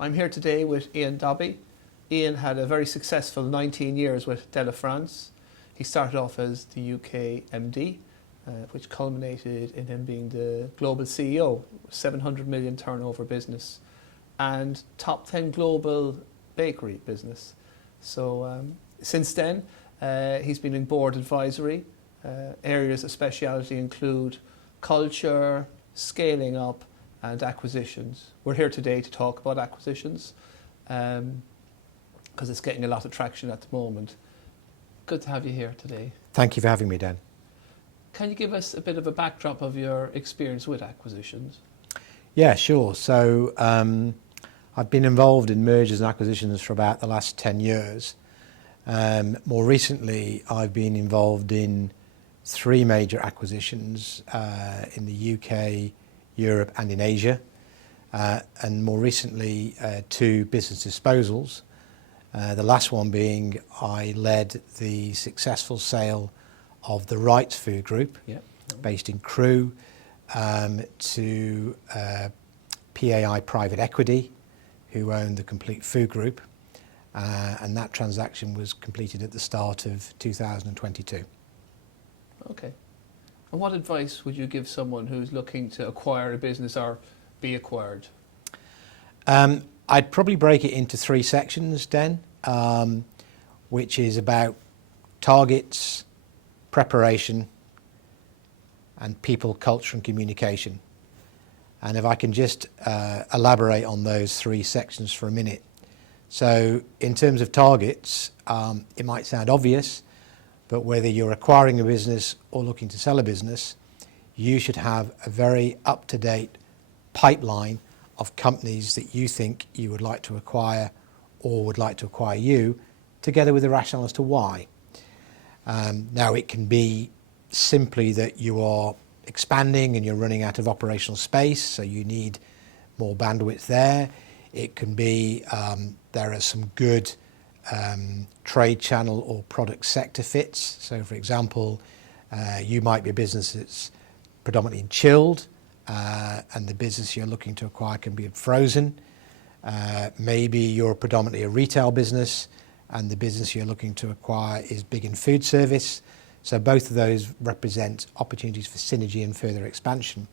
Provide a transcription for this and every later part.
I'm here today with Dobbie. Ian had a very successful 19 years with Delifrance. He started off as the UK MD, which culminated in him being the global CEO, 700 million turnover business, and top 10 global bakery business. So since then, he's been in board advisory. Areas of speciality include culture, scaling up, and acquisitions. We're here today to talk about acquisitions because it's getting a lot of traction at the moment. Good to have you here today. Thank you for having me, Dan. Can you give us a bit of a backdrop of your experience with acquisitions? Yeah, sure. So I've been involved in mergers and acquisitions for about the last 10 years. More recently, I've been involved in 3 major acquisitions in the UK, Europe and in Asia, and more recently 2 business disposals. The last one being I led the successful sale of the Wrights Food Group, based in Crewe, to PAI Private Equity, who owned the complete food group, and that transaction was completed at the start of 2022. Okay. And what advice would you give someone who's looking to acquire a business or be acquired? I'd probably break it into 3 sections, Den, which is about targets, preparation, and people, culture and communication. And if I can just elaborate on those 3 sections for a minute. So in terms of targets, it might sound obvious, but whether you're acquiring a business or looking to sell a business, you should have a very up-to-date pipeline of companies that you think you would like to acquire or would like to acquire you, together with the rationale as to why. Now, it can be simply that you are expanding and you're running out of operational space, so you need more bandwidth there. It can be there are some good trade channel or product sector fits. So, for example, you might be a business that's predominantly in chilled, and the business you're looking to acquire can be frozen. Maybe you're predominantly a retail business, and the business you're looking to acquire is big in food service. So both of those represent opportunities for synergy and further expansion.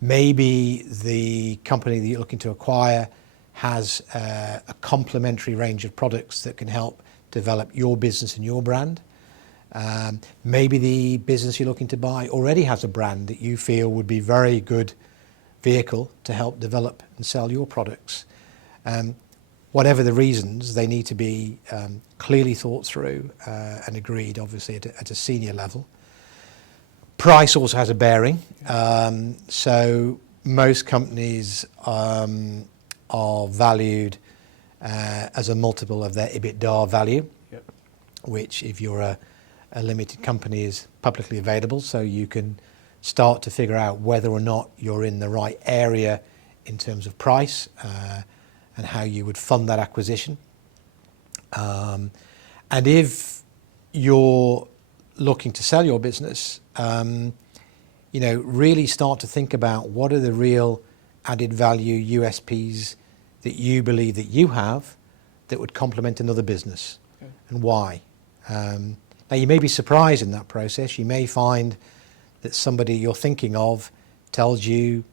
Maybe the company that you're looking to acquire has a complementary range of products that can help develop your business and your brand. Maybe the business you're looking to buy already has a brand that you feel would be very good vehicle to help develop and sell your products. Whatever the reasons, they need to be clearly thought through and agreed, obviously, at a senior level. Price also has a bearing. So most companies are valued as a multiple of their EBITDA value, which, if you're a limited company, is publicly available, so you can start to figure out whether or not you're in the right area in terms of price and how you would fund that acquisition. And if you're looking to sell your business, really start to think about what are the real added value USPs that you believe that you have that would complement another business, and why. Now, you may be surprised in that process. You may find that somebody you're thinking of tells you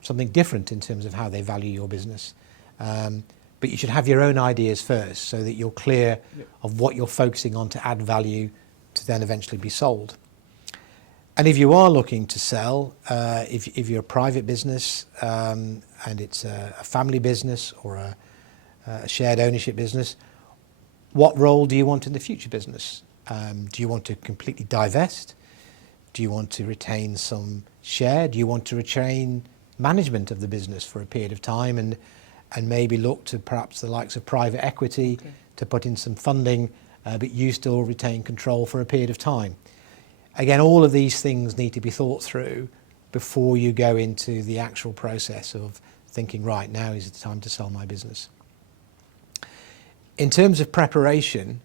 something different in terms of how they value your business. But you should have your own ideas first so that you're clear of what you're focusing on to add value to then eventually be sold. And if you are looking to sell, if you're a private business and it's a family business or a shared ownership business, what role do you want in the future business? Do you want to completely divest? Do you want to retain some share? Do you want to retain management of the business for a period of time and maybe look to perhaps the likes of private equity to put in some funding, but you still retain control for a period of time? Again, all of these things need to be thought through before you go into the actual process of thinking, right, now is the time to sell my business. In terms of preparation,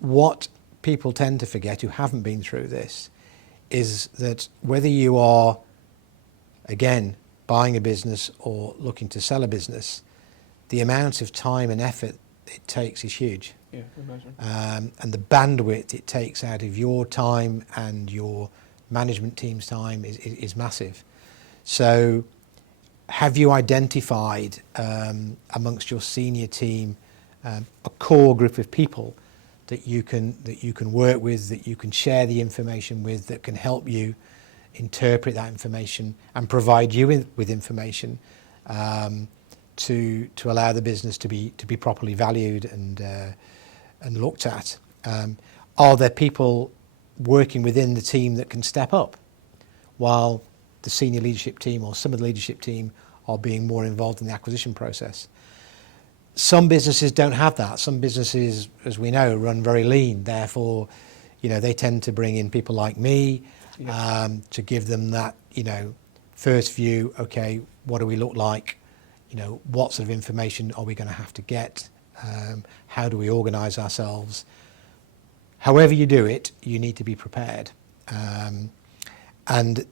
what people tend to forget who haven't been through this is that whether you are, again, buying a business or looking to sell a business, the amount of time and effort it takes is huge. Yeah, imagine. And the bandwidth it takes out of your time and your management team's time is massive. So have you identified amongst your senior team a core group of people that you can work with, that you can share the information with, that can help you interpret that information and provide you with information to allow the business to be properly valued and looked at? Are there people working within the team that can step up while the senior leadership team or some of the leadership team are being more involved in the acquisition process? Some businesses don't have that. Some businesses, as we know, run very lean. Therefore, they tend to bring in people like me to give them that, first view. Okay, what do we look like? What sort of information are we going to have to get? How do we organise ourselves? However you do it, you need to be prepared. And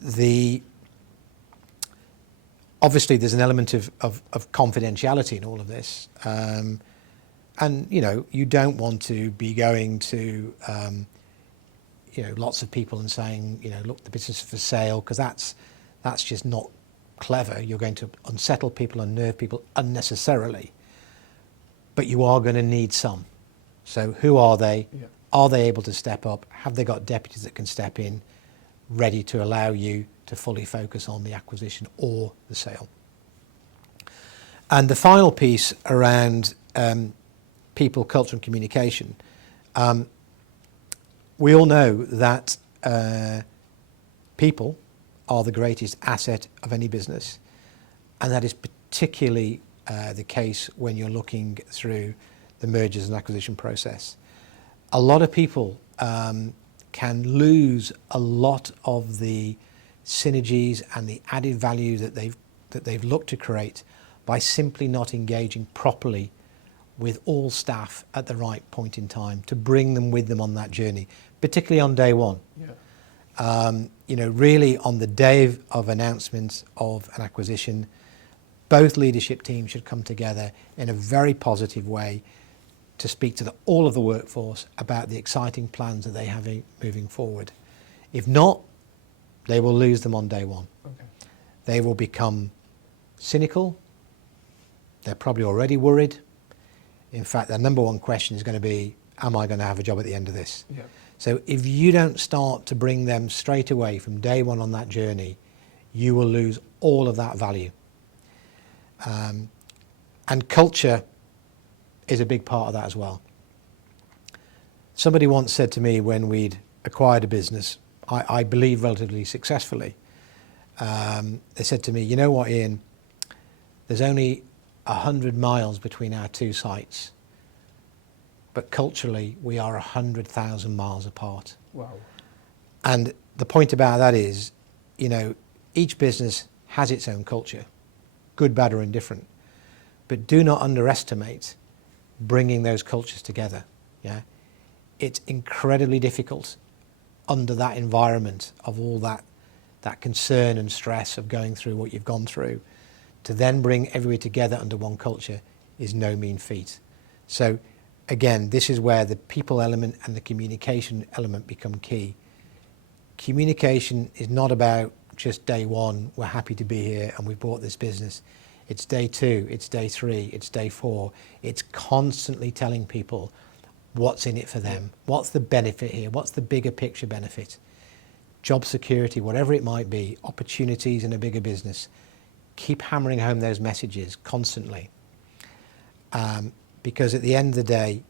obviously there's an element of confidentiality in all of this. And you don't want to be going to lots of people and saying, look, the business is for sale, because that's just not clever. You're going to unsettle people, unnerve people unnecessarily. But you are going to need some. So who are they? Yeah. Are they able to step up? Have they got deputies that can step in, ready to allow you to fully focus on the acquisition or the sale? And the final piece around people, culture and communication. We all know that people are the greatest asset of any business, and that is particularly the case when you're looking through the mergers and acquisition process. A lot of people can lose a lot of the synergies and the added value that they've looked to create by simply not engaging properly with all staff at the right point in time to bring them with them on that journey, particularly on day one. Yeah. Really on the day of announcement of an acquisition, both leadership teams should come together in a very positive way to speak to all of the workforce about the exciting plans that they have moving forward. If not, they will lose them on day one. Okay. They will become cynical. They're probably already worried. In fact, their number one question is going to be, am I going to have a job at the end of this? Yeah. So if you don't start to bring them straight away from day one on that journey, you will lose all of that value. And culture is a big part of that as well. Somebody once said to me when we'd acquired a business, I believe relatively successfully, they said to me, you know what, Ian, there's only 100 miles between our two sites, but culturally we are 100,000 miles apart. Wow. And the point about that is, each business has its own culture, good, bad or indifferent, but do not underestimate bringing those cultures together. Yeah, it's incredibly difficult under that environment of all that concern and stress of going through what you've gone through. To then bring everybody together under one culture is no mean feat. So again, this is where the people element and the communication element become key. Communication is not about just day one, we're happy to be here and we've bought this business. It's day 2, it's day 3, it's day 4. It's constantly telling people what's in it for them. What's the benefit here? What's the bigger picture benefit? Job security, whatever it might be, opportunities in a bigger business. Keep hammering home those messages constantly. Because at the end of the day,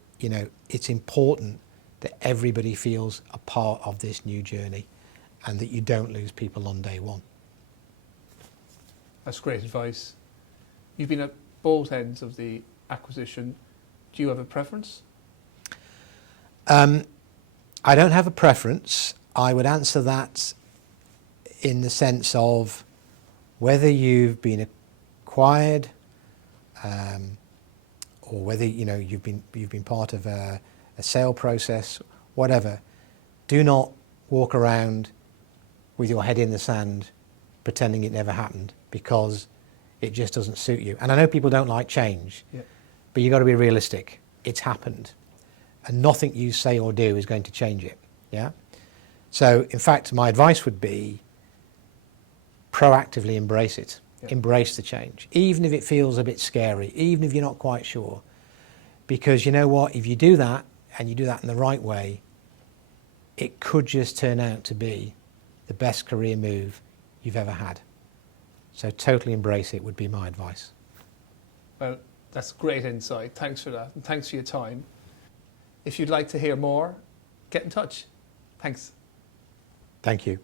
it's important that everybody feels a part of this new journey and that you don't lose people on day one. That's great advice. You've been at both ends of the acquisition. Do you have a preference? I don't have a preference. I would answer that in the sense of whether you've been acquired or whether you've been part of a sale process, whatever. Do not walk around with your head in the sand pretending it never happened. because it just doesn't suit you. And I know people don't like change, Yeah. but you've got to be realistic. It's happened. And nothing you say or do is going to change it. Yeah? So, in fact, my advice would be proactively embrace it. Yeah. Embrace the change. Even if it feels a bit scary, even if you're not quite sure. Because you know what? If you do that, and you do that in the right way, it could just turn out to be the best career move you've ever had. So totally embrace it would be my advice. Well, that's great insight. Thanks for that. And thanks for your time. If you'd like to hear more, get in touch. Thanks. Thank you.